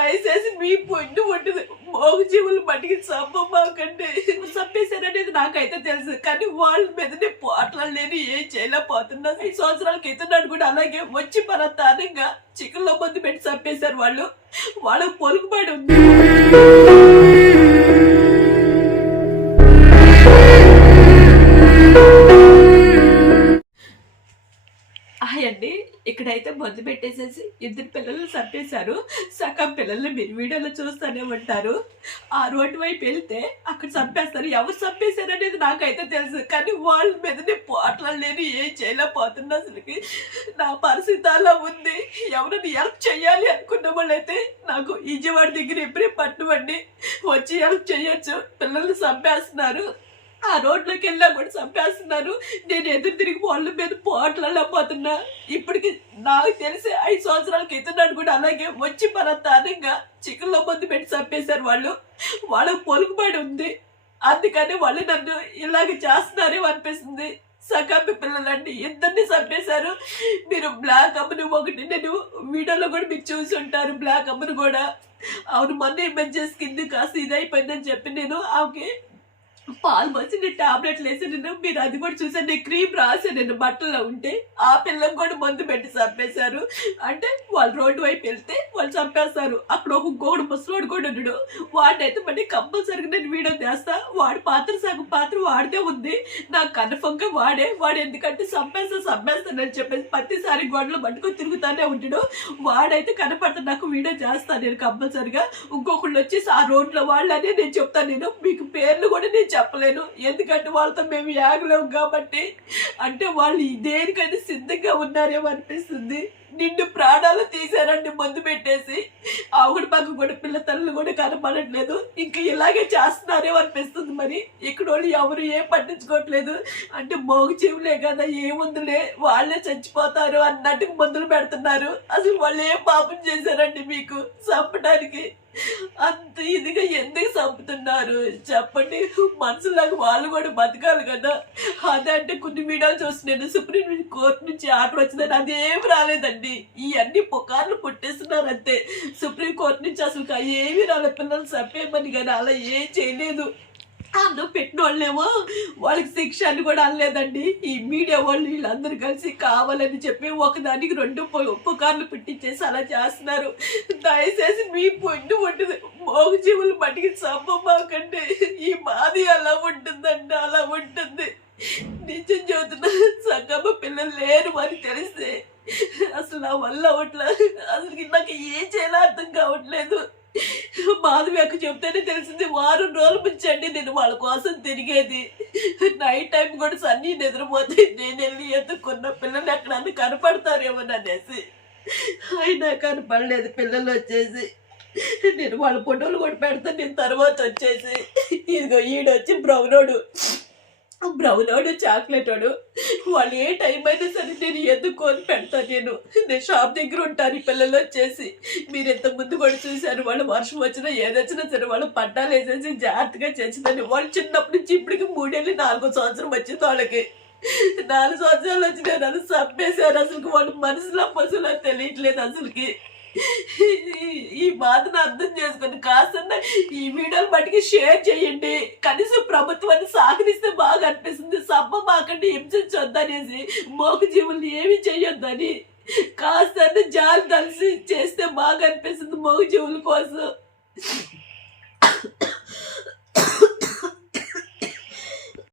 దయచేసి మీ పొండి ఉంటుంది మోగు జీవులు మట్టికి చంపమాకండి. చంపేశారనేది నాకైతే తెలుసు, కానీ వాళ్ళ మీదనే పోట్లాడలేని ఏం చేయలేకపోతున్నా. 5 సంవత్సరాల క్రితం కూడా అలాగే వచ్చి మన తానంగా చికెన్లో మందు పెట్టి చంపేశారు వాళ్ళు. వాళ్ళకి పొరుగుబడి ఉంది. అండి ఇక్కడైతే మందు పెట్టేసేసి 2 పిల్లలు చంపేశారు. సగం పిల్లల్ని మీరు వీడియోలో చూస్తూనే ఉంటారు. ఆ రోడ్డు వైపు వెళ్తే అక్కడ చంపేస్తారు. ఎవరు చంపేశారు అనేది నాకైతే తెలుసు, కానీ వాళ్ళ మీదనే పోట్లాడలేని ఏం చేయలేకపోతున్నా. అసలుకి నా పరిస్థితి అలా ఉంది. ఎవరైనా హెల్ప్ చేయాలి అనుకున్న వాళ్ళైతే నాకు విజయవాడ దగ్గర ఎప్పుడే పట్టుబండి వచ్చి హెల్ప్ చేయొచ్చు. పిల్లల్ని చంపేస్తున్నారు. ఆ రోడ్లోకి వెళ్ళా కూడా చంపేస్తున్నారు. నేను ఎదురు తిరిగి వాళ్ళ మీద పోట్లాడలేకపోతున్నా. ఇప్పటికి నాకు తెలిసి 5 సంవత్సరాల క్రితం కూడా అలాగే వచ్చి మన తానంగా చికెన్లో మందు పెట్టి చంపేశారు వాళ్ళు. వాళ్ళకి పొరుగుబడి ఉంది, అందుకని వాళ్ళు నన్ను ఇలాగ చేస్తున్నారేమో అనిపిస్తుంది. సకాపి పిల్లలండి 2 చంపేశారు. మీరు బ్లాక్ అమ్మని ఒకటి నేను వీడియోలో కూడా మీరు చూసి ఉంటారు. బ్లాక్ అమ్మను కూడా అవును మొన్న ఎమర్జెన్సీ కింద కాస్త ఇదైపోయిందని చెప్పి నేను ఆమెకి పాలు వచ్చి నేను టాబ్లెట్లు వేసి నేను మీరు అది కూడా చూసాను. నేను క్రీమ్ రాసాను నేను బట్టల్లో ఉంటే. ఆ పిల్లని కూడా మందు పెట్టి చంపేశారు. అంటే వాళ్ళు రోడ్డు వైపు వెళ్తే వాళ్ళు చంపేస్తారు. అక్కడ ఇంకొకడు ముసలోడు కూడా ఉన్నాడు. వాడినైతే మళ్ళీ కంపల్సరీగా నేను వీడియో చేస్తా. వాడి పాత్ర సగం పాత్ర వాడితే ఉంది. నాకు కన్ఫర్మ్గా వాడు ఎందుకంటే చంపేస్తానని చెప్పేసి ప్రతిసారి గొడవలు పట్టుకొని తిరుగుతానే ఉంటాడు. వాడైతే కనపడతా నాకు వీడియో చేస్తాను నేను కంపల్సరీగా. ఇంకొకళ్ళు వచ్చేసి ఆ రోడ్లో వాళ్ళనే నేను చెప్తాను. నేను మీకు పేర్లు కూడా నేను చెప్పలేను, ఎందుకంటే వాళ్ళతో మేము యాగలేము కాబట్టి. అంటే వాళ్ళు దేనికైనా సిద్ధంగా ఉన్నారేమో అనిపిస్తుంది. నిండు ప్రాణాలు తీశారండి మందు పెట్టేసి. ఆవిడ పక్క కూడా పిల్ల తల్లు కూడా కనపడట్లేదు. ఇంకా ఇలాగే చేస్తున్నారేమో అనిపిస్తుంది. మరి ఇక్కడ వాళ్ళు ఎవరు ఏం పట్టించుకోవట్లేదు. అంటే మోగు చెవులే కదా ఏముందులే వాళ్ళే చచ్చిపోతారు అన్నట్టుగా మందులు పెడుతున్నారు. అసలు వాళ్ళు ఏం పాపం చేశారండి మీకు చంపడానికి? అంత ఇదిగా ఎందుకు చంపుతున్నారు చెప్పండి? మనసులాగా వాళ్ళు కూడా బతకాలి కదా. అదే అంటే కొన్ని వీడియోలు చూసి నేను సుప్రీం కోర్టు నుంచి ఆర్డర్ వచ్చిందని అదేం రాలేదండి. ఇవన్నీ పుకార్లు పుట్టేస్తున్నారు అంతే. సుప్రీం కోర్టు నుంచి అసలు ఏమీ రాలేదు. పిల్లలు చంపేయమని కానీ అలా ఏం చేయలేదు. అందులో పెట్టిన వాళ్ళేమో వాళ్ళకి శిక్ష అని కూడా అనలేదండి. ఈ మీడియా వాళ్ళు వీళ్ళందరూ కలిసి కావాలని చెప్పి ఒకదానికి 2 పుకార్లు పెట్టించేసి అలా చేస్తున్నారు. దయచేసి మీ పొండి ఉంటుంది మోగు జీవులు మట్టికి చంపమాకండి. ఈ బాధ అలా ఉంటుందండి, అలా ఉంటుంది. నిజం చదువుతున్నా సగమ్మ పిల్లలు లేరు అని తెలిస్తే అసలు నా వల్ల అవట్లా. అసలు నాకు ఏం చేయాలో అర్థం కావట్లేదు. మాధవి అక్క చెప్తేనే తెలిసింది. 1 వారం రోజులు ముంచండి నేను వాళ్ళ కోసం తిరిగేది. నైట్ టైం కూడా సన్నీ నిద్రపోతే నేను వెళ్ళి ఎత్తుకున్న పిల్లలు ఎక్కడ కనపడతారేమో అనేసి. అయినా కనపడలేదు. పిల్లలు వచ్చేసి నేను వాళ్ళ ఫోటోలు కూడా పెడతాను. నేను తర్వాత వచ్చేసి ఇదిగో ఈడొచ్చి బ్రౌనోడు చాక్లెట్ వాడు. వాళ్ళు ఏ టైం అయినా సరే నేను ఎత్తుకొని పెడతాను. నేను షాప్ దగ్గర ఉంటాను. ఈ పిల్లలు వచ్చేసి మీరు ఇంత ముందు కూడా చూశారు. వాళ్ళు వర్షం వచ్చినా ఏదొచ్చినా సరే వాళ్ళు పట్టాలు వేసేసి జాగ్రత్తగా చేసిందని. వాళ్ళు చిన్నప్పటి నుంచి ఇప్పటికి 3 ఏళ్ళు 4 సంవత్సరం వచ్చింది వాళ్ళకి. 4 సంవత్సరాలు వచ్చినా నన్ను చంపేశారు. అసలు వాళ్ళు మనసులో పసులో తెలియట్లేదు అసలుకి. ఈ బాధను అర్థం చేసుకొని కాస్త ఈ వీడియోలు బట్టికి షేర్ చేయండి. కనీసం ప్రభుత్వాన్ని సహకరిస్తే బాగా అనిపిస్తుంది. చంపమాకండి, హింసించొద్దనేసి, మోగు జీవులు ఏమి చేయొద్దని కాస్త జాలి తలిసి చేస్తే బాగా అనిపిస్తుంది మోగు జీవుల కోసం.